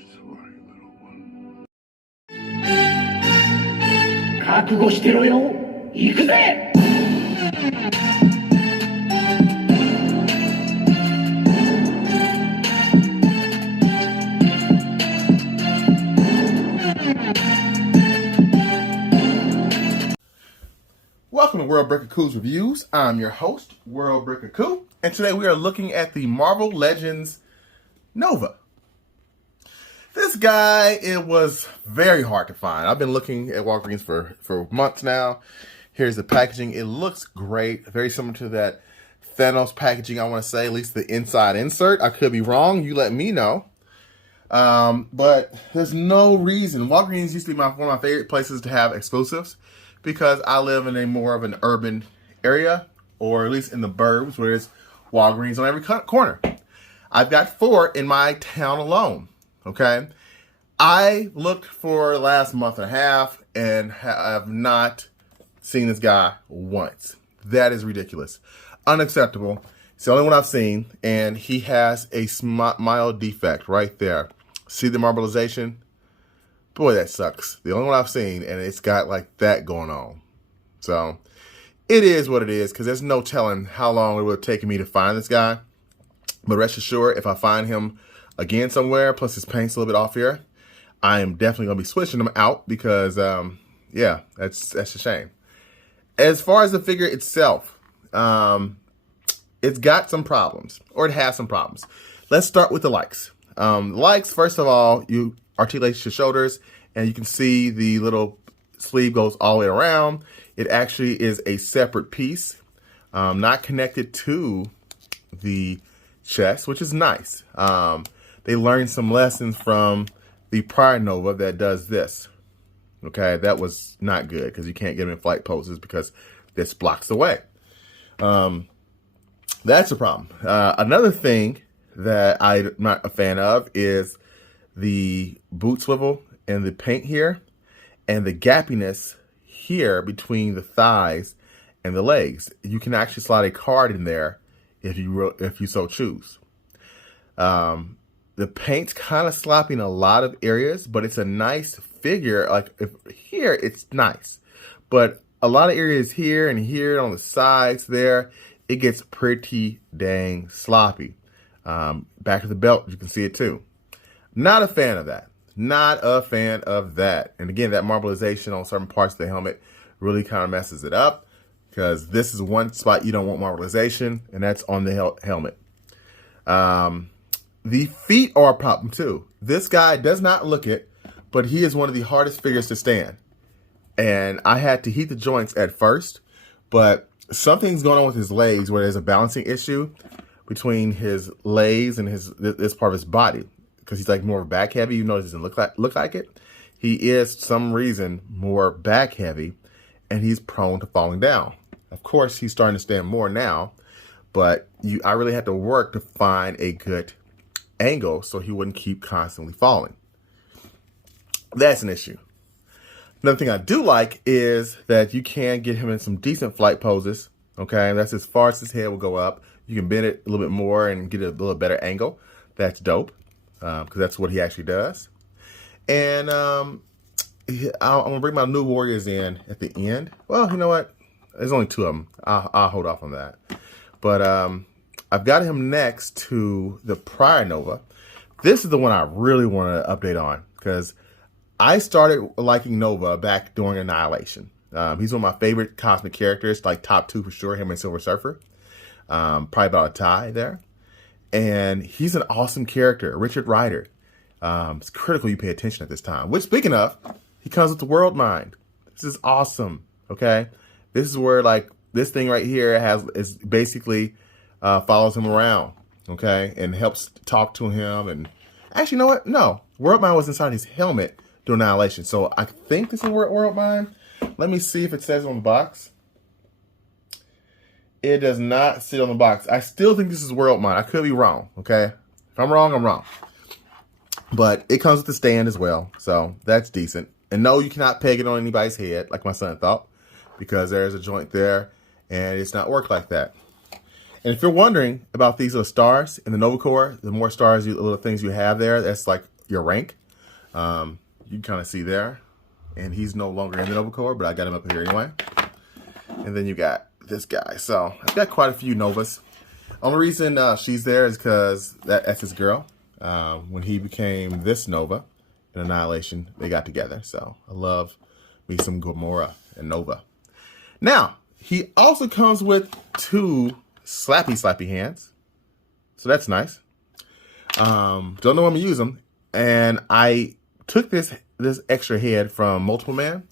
Sorry, little one. 覚悟してろよ。行くぜ。Welcome to World Breaker Cool's Reviews. I'm your host, World Breaker Cool, and today we are looking at the Marvel Legends Nova. This guy, it was very hard to find. I've been looking at Walgreens for months now. Here's the packaging. It looks great. Very similar to that Thanos packaging, I want to say, at least the inside insert. I could be wrong. You let me know. But there's no reason. Walgreens used to be one of my favorite places to have exclusives because I live in a more of an urban area, or at least in the burbs where there's Walgreens on every corner. I've got 4 in my town alone. Okay, I looked for the last month and a half and have not seen this guy once. That is ridiculous. Unacceptable. It's the only one I've seen, and he has a mild defect right there. See the marbleization? Boy, that sucks. The only one I've seen, and it's got like that going on. So it is what it is, because there's no telling how long it would have taken me to find this guy. But rest assured, if I find him again somewhere, plus his paint's a little bit off here, I am definitely going to be switching him out because, yeah, that's a shame. As far as the figure itself, it's got some problems, or it has some problems. Let's start with the likes. Likes, first of all, you articulate your shoulders, and you can see the little sleeve goes all the way around. It actually is a separate piece, not connected to the chest, which is nice. They learned some lessons from the prior Nova that does this. Okay, that was not good because you can't get them in flight poses because this blocks the way. That's a problem. Another thing that I'm not a fan of is the boot swivel and the paint here and the gappiness here between the thighs and the legs. You can actually slide a card in there if you so choose. The paint's kind of sloppy in a lot of areas, but it's a nice figure. Like here, it's nice, but a lot of areas here and here on the sides there, it gets pretty dang sloppy. Back of the belt, you can see it too. Not a fan of that. Not a fan of that. And again, that marbleization on certain parts of the helmet really kind of messes it up, because this is one spot you don't want marbleization, and that's on the helmet. The feet are a problem too. This guy does not look it, but he is one of the hardest figures to stand. And I had to heat the joints at first, but something's going on with his legs where there's a balancing issue between his legs and this part of his body, because he's like more back heavy. You know, it doesn't look like it. He is, for some reason, more back heavy, and he's prone to falling down. Of course, he's starting to stand more now, but I really had to work to find a good angle so he wouldn't keep constantly falling. That's an issue. Another thing I do like is that you can get him in some decent flight poses. Okay, that's as far as his head will go up. You can bend it a little bit more and get a little better angle. That's dope, because that's what he actually does. And I'm gonna bring my new warriors in at the end. Well, you know what? There's only 2 of them. I'll hold off on that. But I've got him next to the prior Nova. This is the one I really want to update on, because I started liking Nova back during Annihilation. He's one of my favorite cosmic characters, like top 2 for sure, him and Silver Surfer. Probably about a tie there. And he's an awesome character, Richard Rider. It's critical you pay attention at this time. Which, speaking of, he comes with the World Mind. This is awesome, okay? This is where, like, this thing right here is basically follows him around, okay? And helps talk to him. And actually, you know what? No. World Mind was inside his helmet during Annihilation. So I think this is World Mind. Let me see if it says on the box. It does not sit on the box. I still think this is World Mind. I could be wrong, okay? If I'm wrong, I'm wrong. But it comes with the stand as well, so that's decent. And no, you cannot peg it on anybody's head, like my son thought, because there's a joint there, and it's not worked like that. And if you're wondering about these little stars in the Nova Core, the more stars, the little things you have there, that's like your rank. You can kind of see there. And he's no longer in the Nova Corps, but I got him up here anyway. And then you got this guy. So I've got quite a few Novas. Only reason she's there is because that's his girl. When he became this Nova in Annihilation, they got together. So I love me some Gamora and Nova. Now, he also comes with 2 slappy hands. So that's nice. Don't know when I'm going to use them. And I took this extra head from Multiple Man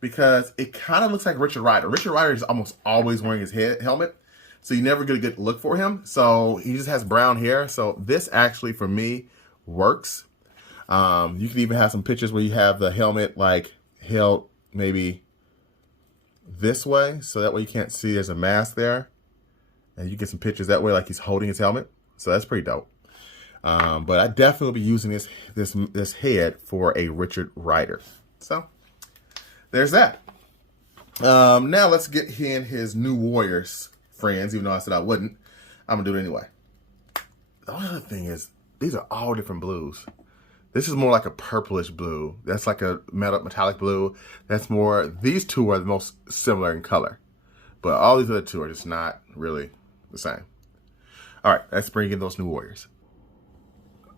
because it kind of looks like Richard Rider. Richard Rider is almost always wearing his helmet, so you never get a good look for him. So he just has brown hair. So this actually, for me, works. You can even have some pictures where you have the helmet like held maybe this way, so that way you can't see there's a mask there. And you get some pictures that way like he's holding his helmet. So that's pretty dope. But I definitely will be using this head for a Richard Rider. So there's that. Now let's get in his New Warriors friends, even though I said I wouldn't. I'm going to do it anyway. The only other thing is, these are all different blues. This is more like a purplish blue. That's like a metallic blue. That's more, these 2 are the most similar in color. But all these other 2 are just not really the same. All right, let's bring in those New Warriors.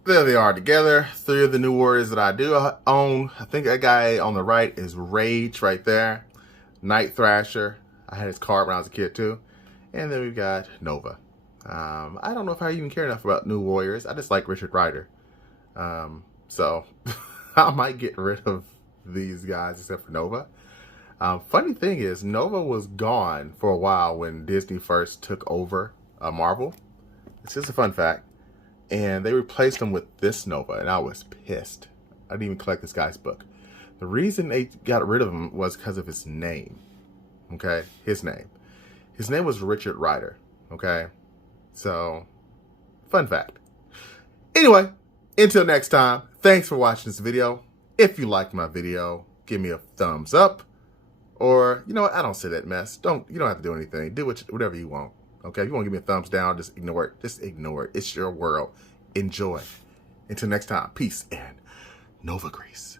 There they are together. 3 of the New Warriors that I do own. I think that guy on the right is Rage right there. Night Thrasher. I had his card when I was a kid too. And then we've got Nova. I don't know if I even care enough about New Warriors. I just like Richard Rider. So I might get rid of these guys except for Nova. Funny thing is, Nova was gone for a while when Disney first took over Marvel. It's just a fun fact. And they replaced him with this Nova, and I was pissed. I didn't even collect this guy's book. The reason they got rid of him was because of his name. Okay? His name. His name was Richard Rider. Okay? So, fun fact. Anyway, until next time, thanks for watching this video. If you liked my video, give me a thumbs up. Or, you know what? I don't say that mess. You don't have to do anything. Do whatever you want. Okay, if you want to give me a thumbs down, just ignore it. Just ignore it. It's your world. Enjoy. Until next time, peace and Nova Grease.